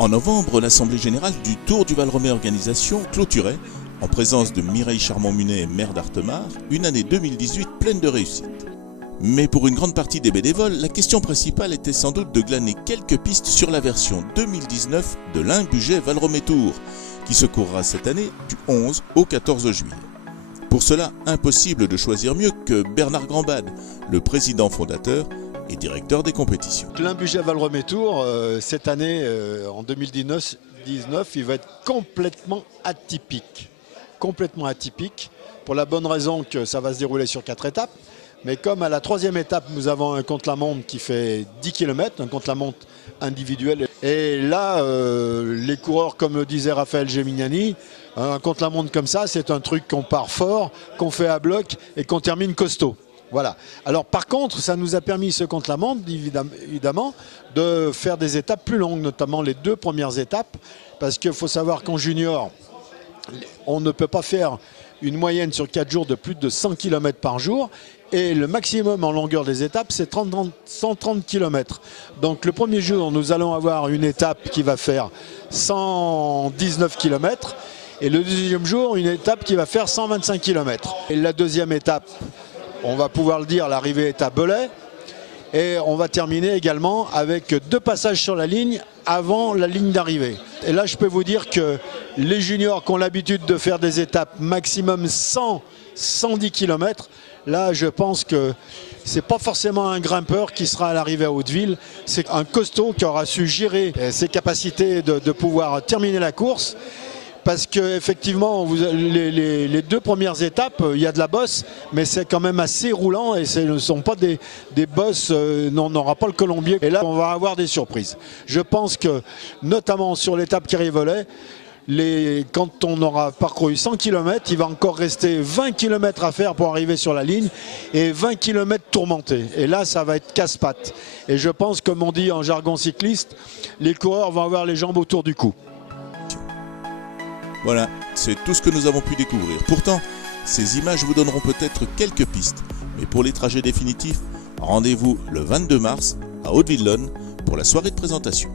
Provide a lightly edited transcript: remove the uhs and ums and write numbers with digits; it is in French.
En novembre, l'Assemblée générale du Tour du Val-Romée Organisation clôturait, en présence de Mireille Charmant-Munet, maire d'Artemar, une année 2018 pleine de réussite. Mais pour une grande partie des bénévoles, la question principale était sans doute de glaner quelques pistes sur la version 2019 de l'Imbugey Val-Romée Tour, qui se courra cette année du 11 au 14 juillet. Pour cela, impossible de choisir mieux que Bernard Grandbad, le président fondateur et directeur des compétitions. L'Imbugey Val-Romée Tour, cette année, en 2019, il va être complètement atypique. Complètement atypique, pour la bonne raison que ça va se dérouler sur 4 étapes. Mais comme à la 3e étape, nous avons un contre-la-montre qui fait 10 km, un contre-la-montre individuel. Et là, les coureurs, comme le disait Raphaël Gemignani, un contre-la-montre comme ça, c'est un truc qu'on part fort, qu'on fait à bloc et qu'on termine costaud. Voilà. Alors par contre, ça nous a permis, ce contre-la-montre, évidemment, de faire des étapes plus longues, notamment les 2 premières étapes, parce qu'il faut savoir qu'en junior, on ne peut pas faire une moyenne sur 4 jours de plus de 100 km par jour. Et le maximum en longueur des étapes, c'est 130 km. Donc le premier jour, nous allons avoir une étape qui va faire 119 km. Et le deuxième jour, une étape qui va faire 125 km. Et la deuxième étape, on va pouvoir le dire, l'arrivée est à Belay. Et on va terminer également avec 2 passages sur la ligne avant la ligne d'arrivée. Et là, je peux vous dire que les juniors qui ont l'habitude de faire des étapes maximum 110 km, là, je pense que c'est pas forcément un grimpeur qui sera à l'arrivée à Hauteville, c'est un costaud qui aura su gérer ses capacités de pouvoir terminer la course. Parce qu'effectivement, les 2 premières étapes, il y a de la bosse, mais c'est quand même assez roulant et ce ne sont pas des bosses, on n'aura pas le colombier. Et là, on va avoir des surprises. Je pense que, notamment sur l'étape qui Volay, quand on aura parcouru 100 km, il va encore rester 20 km à faire pour arriver sur la ligne et 20 km tourmentés. Et là, ça va être casse-pattes. Et je pense, comme on dit en jargon cycliste, les coureurs vont avoir les jambes autour du cou. Voilà, c'est tout ce que nous avons pu découvrir. Pourtant, ces images vous donneront peut-être quelques pistes. Mais pour les trajets définitifs, rendez-vous le 22 mars à Haute-Villonne pour la soirée de présentation.